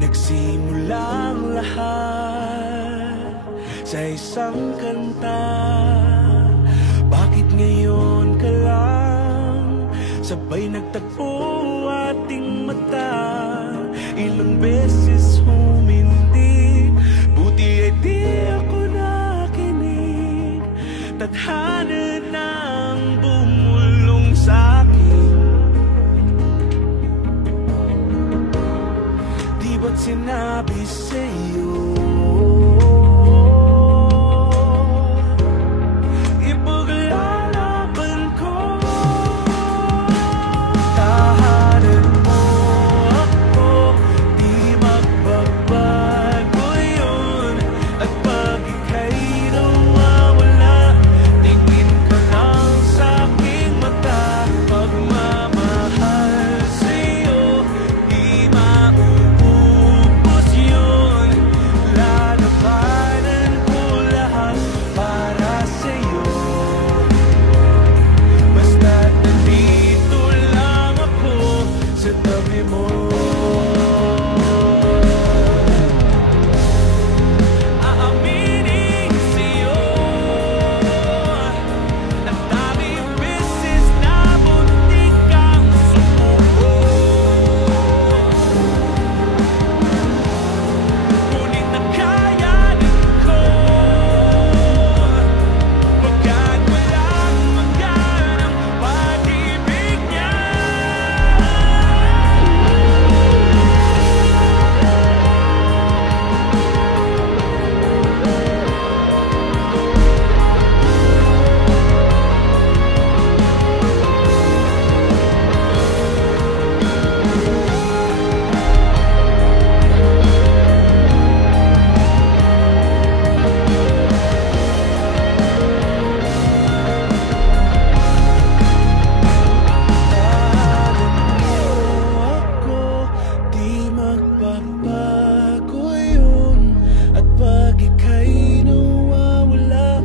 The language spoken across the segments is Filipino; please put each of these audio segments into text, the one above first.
Nagsimulang lahat sa isang kanta. Bakit ngayon ka lang sabay nagtagpo ating mata? Ilang beses humindig, buti ay di ako nakinig. Tadhana nang bumulong sa'kin. Di ba't sinabi sa'yo ipaglalaban ko? Tahanan mo ako, di magbabago yun. At pag ika'y nawawala, tingin ka lang sa'king mata. Pagmamahal sa'yo, di mauubos yun. Lalabanan ko lahat para sa'yo. Basta't nandito lang ako sa tabi mo. Aaminin sa'yo, ang daming beses na muntik kang sumuko. Ngunit nakayanan ko, pagkat walang maganang pag-ibig niya. Ako, di magbabago yun. At pag ika'y nawawala,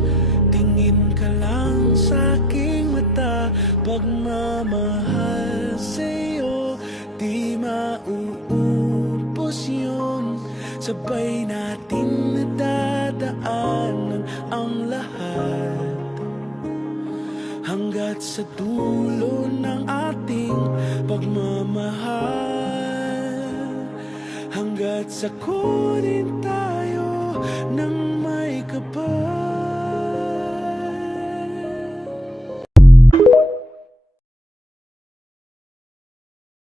tingin ka lang sa'king mata. Pagmamahal sa'yo, di mauubos yun. Sabay natin nadadaanan ang lahat hanggat sa dulo ng ating pagmamahal. Hanggat sa kunin tayo